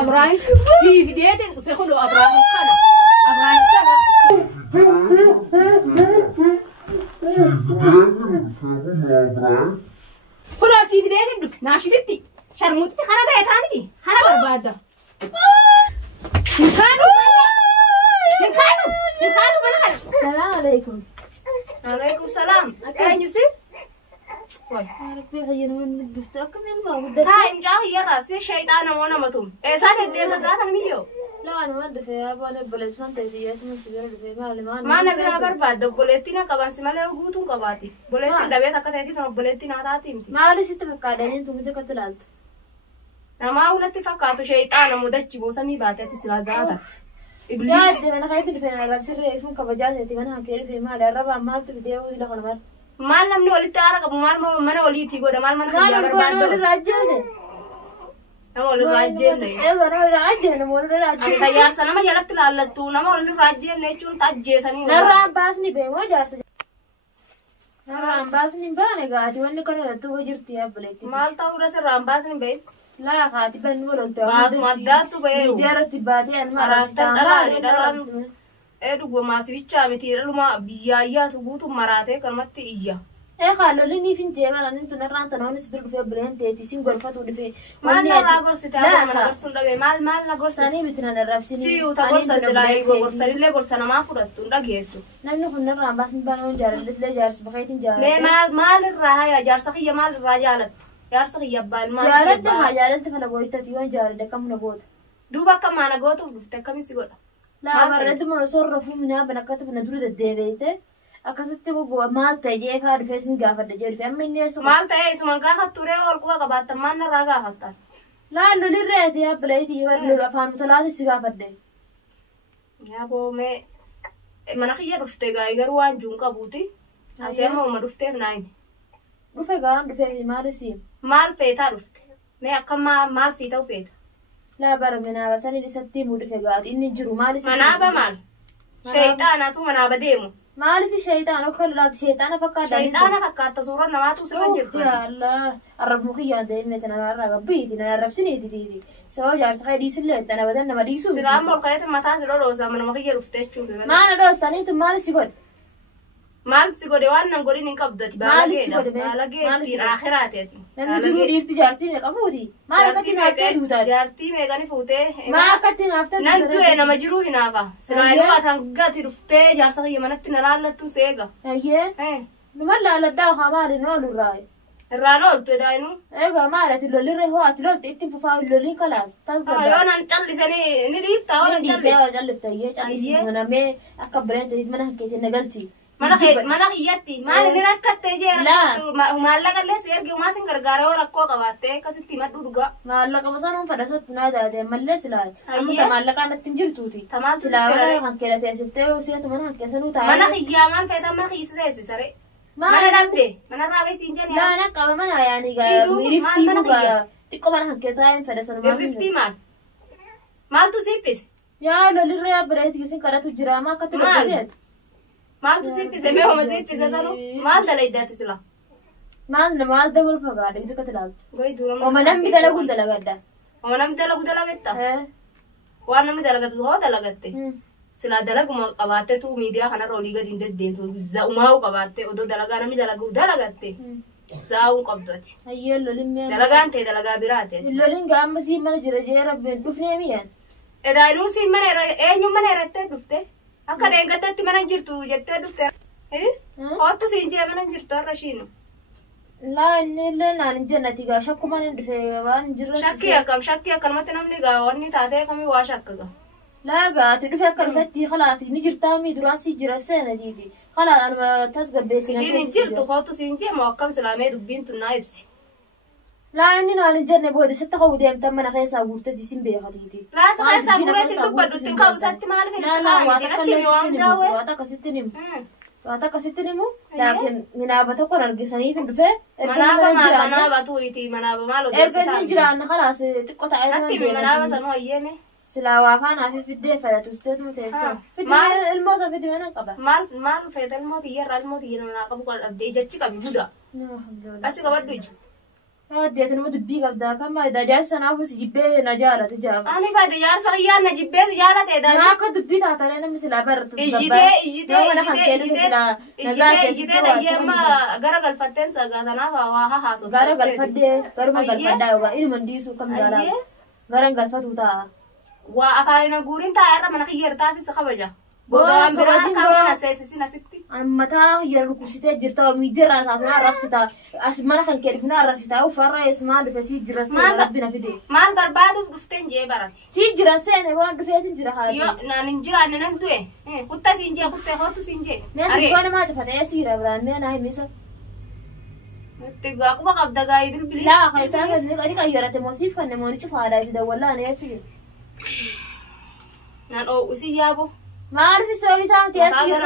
أبراهيم في فيديوهات في كله أبراهيم كنا كله في فيديوهات ناشدتي شرموتي خرابة يا تامدي خرابة بعد السلام عليكم. عليكم السلام. أين يوسف؟ ربي حينا من بفتوك من ما بدك. تايم جاه يا راسي شيطان وانا متوم. إنسان الدين ذات الميو. لا أنا ما أدري يا أبغى بلد فان تبيات من سبيل الفي ما نبي نبر بعد بولتنا كمان سمالة وجوتون كباتي. بولتنا دبيت أكتر تنا بولتنا تاتين. ما لسه تفكرين أنتم مش كتلات. nama ulatti fakkaatu shayxaana mudachi boosamii baatee silaa zaata ibliis yaa ana khayfi dhifeen arabsirree ifun kabajaasati mana hankee dhifee maali arraba maaltu fidee wadi lafa namal maal namni walitti aara qabu maal mana waliitii godha maal mana kiyyaa barbaadu maal raajjeene nama wali raajjeene nama raajjeene nama raajjeene sayyaarsa nama jalatti laallattu nama wali raajjeene jechuun tajjeesanii narraan baasni beemoo jaarsa narraan baasni baane gaati wanni kana irratti hojirti yaabaleetti maal ta'uu dha sirraan baasni bee لا خاتي بن ولد باسو مداتو بيو ديارة تباتي أنا ما راستا دران إدو ما سويتشا متير لما بيايا تبوتو مراتي كلمتي إياه إيه خالو ليني فين تيجا لأن أنتو نران تناون سبيرك في بلين تيتي سينغور فاتو دفي ما نرى غرسة تابع ما نغرسون دبي مال نغرسة ساني بتنا نرافسيني سيو تغرسة زلاي غرسة اللي غرسة ما فرطو نغيسو نحن كنا نران بس نبانون جارس لتلا جارس بخيتين جارس مال الرهاية جارسة هي مال الرجالة جارسة هي بال مال جارت ده جارت فلا بويتا تيون جارت كم نقول دوبا كم أنا قوتو بفتح كم يسيقول لا برد ما صرفوا منها بنكتب ندرود الدبيته أكاسيت بقى مال تجيه كار فيسين قافر دجير في أمين ناس مال تجيه سمان كا خطورة والكوا كبات تمان نراجع حتى لا لولي رأيتي يا بلايتي يبغى أفهم ثلاثة سيقافر ده يا بو مي mana khiyya dhufte gaayigar waan juun qabuuti ati amma uma dhufteef naayin dhufe gaan dhufe maali siin maal feetaa dhufte mee akka maal sii ta'u feeta laa bara manaaba sanii dhisatti himuu dhufe gaati inni jiru maali siin manaaba maal shayxaanaatu manaaba deemu maaliif shayxaana akka laatu shayxaana fakkaata suuraa namaatu sirra jirtu yaa allah arrabnu khiyyaa deemee tana narraa gabbiiti na arrabsiniiti diidi sababa jaarsa kee dhiisillee tana badan nama dhiisu silaan molkayete mataa si dhodhoosa manama kiyya dhufte jechuudha maana dhoostaniitu maali si godhe maal si godhe waan nan godhin hin qabdoti baalageetiin akhiraateeti namni duruu dhiirti jaartii meeqa fuuti maal akkatti naaftee duutaati jaartii meeqani fuutee maal akkatti naaftee nan du'e nama jiruu hinaafa silaayiluu atan gati dhuftee jaarsa kiyya manatti na laallattu seega ayyee numan laaladdaa haa maali noolu irraaye irraan ooltu edaayinu egaa maalati lolirre hoo ati lolte itti fufaa loliin kalaas tasgabaa yoo nan callisanii ni dhiiftaa oo nan callisee calliftayyee callisii manamee akka bireentaniif mana hankeetiin nagalchi mana kiyyatti maal ni rakkattee jeera maallaqa illee si ergi umaa sin gargaara yoo rakkoo qabaattee akkasitti maddu dhugaa maallaqa basaanuun fadhasatti naa taate mallee silaay amma maallaqaan ittiin jirtuuti silaa mana hankeedha teessiftee seetu mana hankeessanuu taa'ee mana kiyyaa maan feetan mana kiyyisi teessisare mana dhabde mana raabee siin jenni laa na qaba mana yaani gaa miriftii mugaa xiqqoo mana hankeetaa hin fedhasan miriftii maaltu siffise yaa lolirree bireetii isin kadhatu jira maa akkatti lolliseet maaltu siffise mee homa siffise sanu maal dalaydaati sila maal dagul fagaadha isa katilaaltu goy duura oma namni dalaguu dalagadda oma namni dalaguu dalagetta waan namni dalagatu hoo dalagatte sila dalaguma qabaatte tu miidiyaa kanarra olii gadi hin deddeemtu za'umaa'u qabaatte odoo dalagaa namni dalaguu dalagatte zaa'uun qabdu ati hayyee lolin mee dalagaan ta'e dalagaa biraate lolin gaa amma siin mana jira jee rabbiin dhufnee miyan edaayinuun siin mana eenyuun mana irrattee dhufte akka deengattatti mana jirtu jettee dhufte hoottu siin jee mana jirtu har'a shiinu laa inni illee naan jannati gaa shakkuma inni dhufe waan jirra shakkii akkanumatti namni gaa wanni taatee kamii waa shakka gaa laa gaa ati dhufe akka dhufetti khalaati ni jirtaa mii duraan si jira seena diidi khalaa anuma tasgabbeessina ishiin hin jirtu hoottu siin jee moo akkam silaamee dubbiin tun naa ibsi laa inni naan jenne booda sitta ka'uu deemtan mana keessaa guurtatti isin beekatiiti laasa keessaa guureetti dubbaddutti ka'usatti maaliif hin waata akkasitti himu waata akkasitti himu laakiin minaaba tokkon argisaniif hin dhufe manaaba tuuyti manaaba maal erga inni jiraanna khalaas xiqqoo ta'ee manaaba sanuu hayyeeme silaa waa faanaa fi fiddee fedhatu isteet muteessa fiddee ilmoo isa fiddee mana qaba maal feeta ilmoo tiyyarraa ilmoo tiyya nanaa qabu qaba dhabdee jechi qabi buda achi qabadhu ija هادي أنا مدبي قبضة كم إذا جالس أنا بس جبّي نجارة تجاب أنا بعد جار صغير نجيب بيت جارة تدا ما كدبي تعتري أنا مثل أبرد إجيته أنا حكيت مثل نجارة إجيته ما غرق الفتن سجانا فواها حاسو غرق الفدة غرق الفدة وغا إني من ديسو كم جالا غرق الفتو تا وأفعلنا قورين تاير من خير تافي سخبجة بودا برا كمان أساسي نسيتي متى يركوسيته جرتا ميدير على تاسنا رفستا أسمعنا كان كيفنا رفستا أو فرا يسمع دفسي جرسين ربنا في دي ما بربادو دفتين جي براتي سي جرسين وان دفيتين جرها يو نانجرا ننتوه كتا سينجي كتا هوتو سينجي أنا ما تفت أسير أبران أنا هاي ميسا تيجا أكو بقى بدأ جاي بالبلي لا خلاص أنا كيرت موسيف كان موني شوف هذا إذا ولا أنا أسير نان أو وسي يابو ما أعرف سوي سام تياسير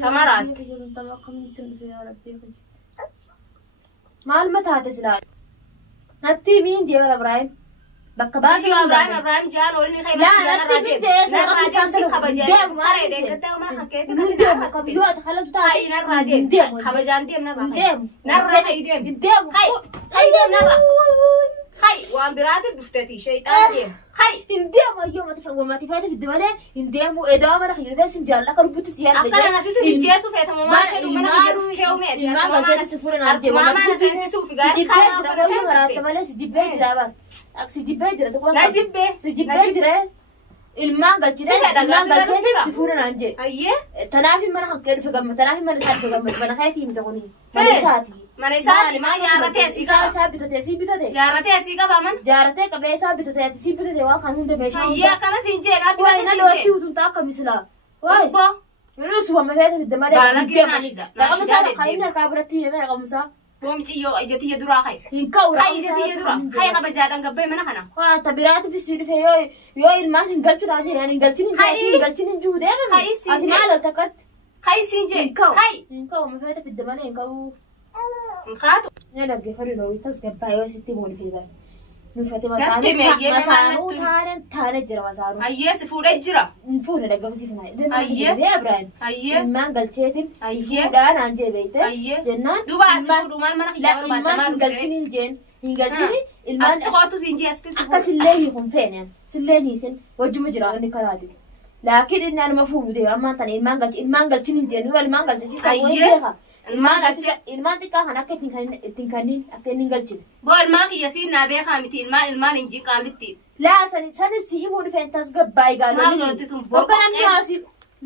كاميرات ما المتى تسلا نتي مين دي ولا إبراهيم بكباس إبراهيم جان ولني خيبة لا نتي مين جاي نرادي سانتر خبجان ديم سارة ديم كده ما حكيت ديم قبيوت خلت تا هاي نرادي ديم خبجان ديم ديم نرادي ديم ديم هاي نرا هاي وامبراتي بفتتي شيطان ديم هاي ديم أيوة ما تفهم وما تفهم في الدولة ديم وإدام أنا خير بس نجلا كربوت سيارة أكلنا نسيت الجيسو في تمام ما كده من غير كيومات ما قلت سفورنا عندي ما نسيت سوف قال كذا مرات ما ليس جبّي جرابات أكسي جبّي جرا تقول لا جبّي جبّي جرا الماء قلت سفورنا عندي أيه تنافي من حق كيف قام تنافي من سات قام من خايتي متقولي من ساتي ما جارتي سيكا سابتة سيبتة جارتي سيكا بامن جارتي كبير سابتة سيبتة وكان هند ماشي أيه كنا سينجي لا وانا لو تيو تنتاك مثلا واي منو ما فات في الدمار لا مسا خاينا كابرتي ما مسا ومتي يو أجتي يدرا خاي ينكور خاي يجتي يدرا خاي قبجارن قبي من هنا تبرات في السير في يو المال هنقلت راجع يعني هنقلت نجود خاي سينجي ما لتكت خاي سينجي خاي ينكور ما فات في الدمار ينكور نخاتو نلاقي فريلو يتسقى بايو ستي مون في ذا نفتي مسانو تاني جرا مسانو أيه سفورة جرا نفور نلاقي بس فينا أيه يا بران أيه ما قلت شيء أيه دان عندي بيته أيه جنان دوبا سفور ما مرة لا المان قلتني الجن قلتني المان أستقاطو سينجي أسبي سفور أكسلني يكون فين يعني سلني ثن وجم جرا إني كرادي لكن إن أنا مفهوم ده أما تاني المان قلتني الجن والمان قلت شيء أيه ilmaan xiqqaa kan akka ittiin kanniin akka inni galchine. Boo ilmaan kiyya siin naabee haamiti ilmaan injii qaalitti. Laa sanis si himuu dhufeen tas gabbaa eegaaluu. Maal lolti tun borqoqqee. Namni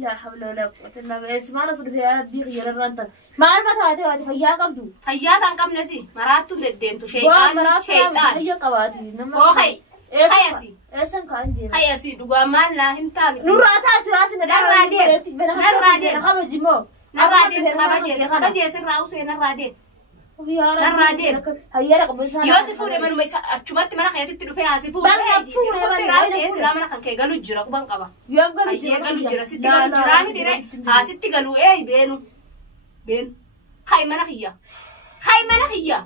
laa hawla walaa quwwata illaa billah ismaana sun dhufee rabbii kiyya irraan tan. Maal mataate waati fayyaa qabdu. Fayyaa kan qabne si maraattu deddeemtu sheetaan. Fayyaa qabaati. Boo hay. Hayasi. Eessan kaan jeema. Hayasi dhugaa maal laa himtaa miti. Nurraa taati raasina narraa deem. Narraa deem. Hama jimoo. narraa deem kabajees irraa usee narraa deem. Narraa deem. Hayyaara qabu isaan. Yoo si fuudhe manuma isa achumatti mana keetitti dhufee haa si fuudhe. Fuudhe raawwatee silaa mana kan kee galu jira quban qaba. Yoom galu jira. Hayyee galu jira sitti galu jira miti ree. Haa sitti galu beenu. Beenu. Hay mana kiyya. Hay mana kiyya.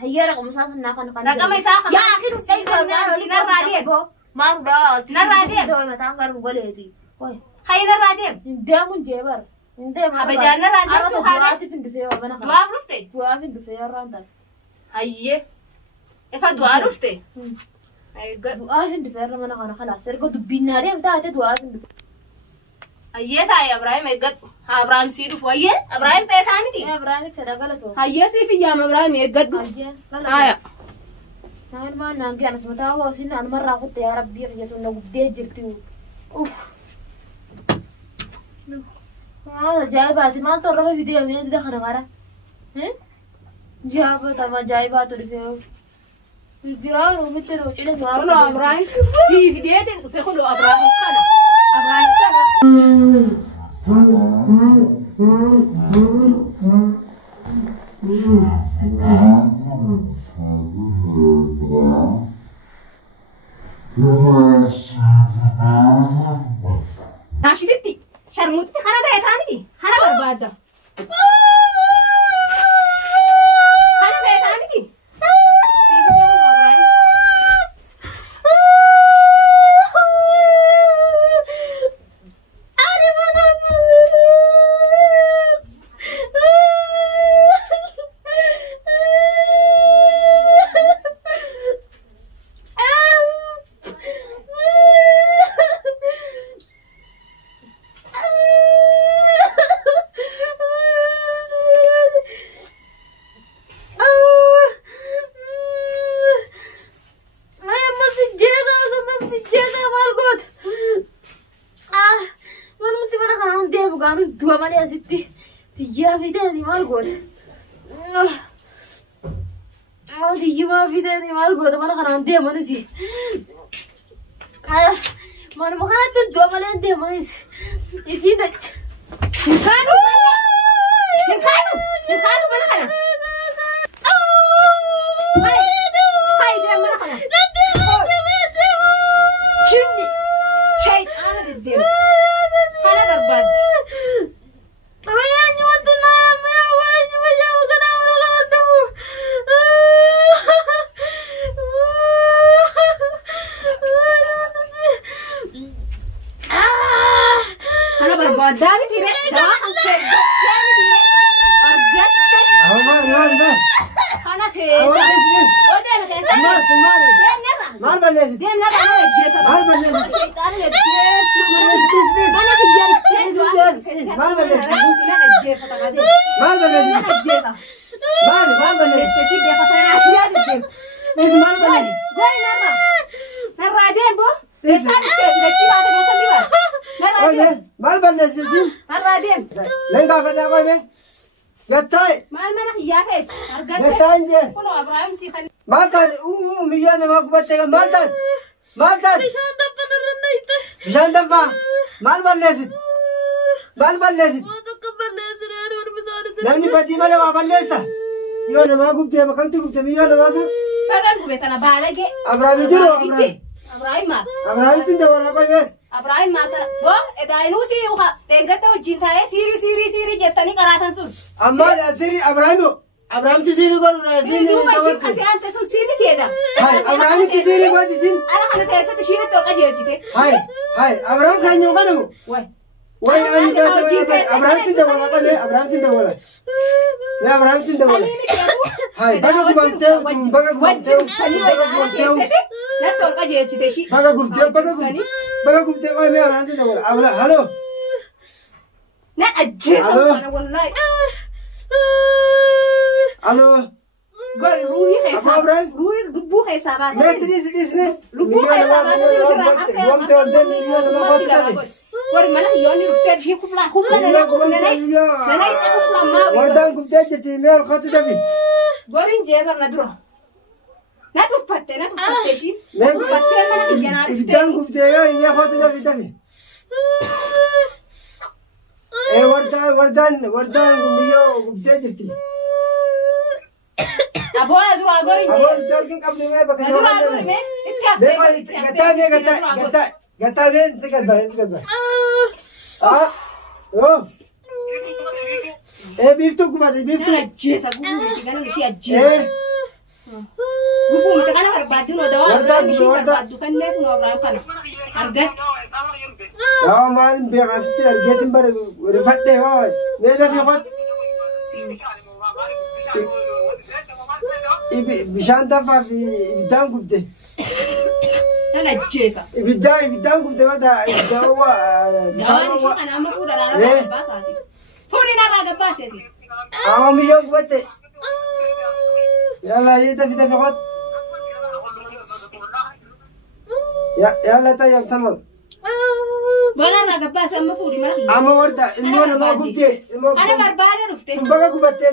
Hayyaara qabu isaan sanaa kan kan. Raqama isaa kan. Yaa akhiru narraa deem. Maaludhaa. Narraa deem. Mataan garuu goleeti. Hay narraa deem. Deemuun jeebar. Habajaan narraa deemtu haadha. Du'aatiif hin dhufee waan kana. Du'aaf dhufte. Du'aaf hin dhufee har'aan ta'a. Hayyee. Ifa du'aa dhufte. Du'aaf hin dhufee har'a mana kana kalaas erga dubbinnaa deem taate du'aaf hin dhufe. Hayyee taa'e Abrahaam eeggadhu. Abrahaam sii dhufu hayyee. Abrahaam beekaa miti. Abrahaam fedha galatoo. Hayyee siif iyyaama Abrahaam eeggadhu. Hayyee galatoo. Haaya. Naan maan naan gaanas mataa hoosin anumarraa kutte yaa rabbii xiyyatu na guddee jirti. Ajaa'ibaati maal torra fi fidee amee dida kana mara. Jaabata ajaa'ibaatu dhufee. Girgiraa ruumitti nuu cidhe nu aarsu. Kulo Abrahaam sii fidee dhufe kulo Abrahaam kana. Abrahaam kana. Naashilitti. Sharmuutti kana beekaa miti. Kana barbaadda. Kana beekaa miti. durbaanu du'a malee asitti tiyyaa fiteeti maal goota. Tiyyaa fiteeti maal goota mana kanaan deemanis. Manuma kanatti du'a malee deemanis. Isiin achi. Hinkaanu mana kana. Hai deem mana kana. Jinni shayxaana deddeema. Kana barbaaddi. Kana barbaaddaa miti re. Dawaa kan kee gattee miti re. Argatte. Kana kee. Odeema keessa. Maal balleessi? Deemnarra nama ejjeessa. Maal balleessi? Shayxaana ejjeetu. Mana biyyartee du'aa. Maal balleessi? Ina ejjeessa takkatee. Maal balleessi? Ina ejjeessa. Maal balleessi? Ishii beekataa ashiyaa ejjeessa. Maal balleessi? Goyi narra. Narra adeembo. Eessaan ittee dachii baate gosa ni baate. Narra adeem. Maal balleessi jechuun? Narra adeem. Leen gaafadhaa qoyme. Gattaa'e. Maal mana kiyyaa feeti? Argatte. Gattaa'e jee. Kunoo Abiraam si kan. Maal taate? Miyyaa namaa gubattee maal taate? Maal taate? Bishaan dabba narra itti. Bishaan dabbaa? Maal balleessiti? Maal balleessiti? Waan tokko balleessine waan bisaanitti. Namni badii malee waa balleessa. Yoo namaa gubtee makamti gubtee miyyoo namaa sun. Bagaan gube tana baalagee. Abiraam jiru Abiraam. Abiraam maal? Abiraamitti hin dabalaa qoyme. Abiraam maal tana? Boo edaayinuu sii uha deeggatte wajjin taa'ee siirii jettanii qaraatan sun. Ammaa siirii Abiraamoo. Abiraamti siirii godhuudha siirii godhuudha. Kasi ante sun siirii keeda. Hai Abiraamitti siirii godhisin. Ala kana keessatti shiiritti ol qajeelchite. Hai Abiraam kan yoo godhamu. Wai ani baate Abiraamti dabalaa qoyme Abiraamti dabalaa. Ne Abiraamti dabalaa. Hai baga gubamtee baga gubamtee. Natto ol qajeelchite shi. Baga gubtee qoyme Abiraamti dabalaa. Abla halo. Na ajjeesa kana wallahi. Halo. Gol ruuhi keessa. Ruuhi lubbuu keessaa baasee. Meetiris lubbuu keessaa baasee gomte ol deemni yoo nama qottate. Gol mana yoonni dhuftee ishee kufla nana itti kufla maa. Wardaan gubtee jirti mee ol kottu dabi. Golin jeebar na dura. Na tuffatte ishii. Tuffattee mana iyyanaa dhuftee. Ibidaan gubtee yoo inni kottu dabi. Wardaan gumiyyoo gubtee jirti. Aboona duraa gorin jee. Aboona jorgin qabne mee bakka yoo duraa mee itti haftee. Gattaa mee itti galba. Yoo. Biiftuu gubate biiftuu. Nama ajjeesa gubuuti ganin ishee ajjeesa. Gubuumti kana barbaadduun odawaa Abiraam ishee barbaaddu kanneen kun Abiraam kana argatte. Yaa maal beekasitti argeetin bare rifadhe hoo mee dafii qot. Bishaan dafaa fi ibiddaan gubte. Nama ajjeesa. Ibiddaan gubte wata ibiddaan bishaan ishee kana amma fuudhadhaan irraa gabbaasaasi. Fuudhin irraa gabbaaseesi. Amma miyyoo gubatte. Yalla yee dafi qot. Yalla tayyam tamam. Bona irraa gabbaase amma fuudhi mana. Amma warta ilmoo namaa gubte. Ana barbaade dhufte. Baga gubattee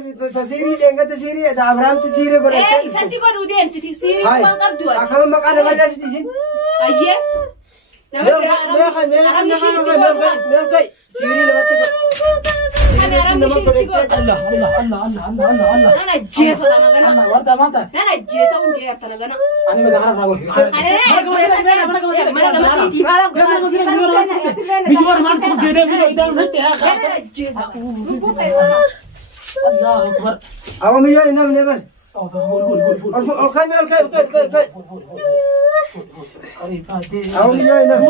siirii dheengata siirii Abiraamti siirii godhattee. Isatti godhuu deemtiti siirii waan qabdu ati. Akkama maqaa daballeessiti isin. Ayyee. Siirii namatti Allah. Nana ajjeesa kana gana. Nana ajjeesa hundee akkana gana. Ani mada kana rago. Bijuar man tu dede bijo idan hete ya. Nana ajjeesa. Allah akbar. Awo miyo inam nebar. Okay. Awo miyo inam.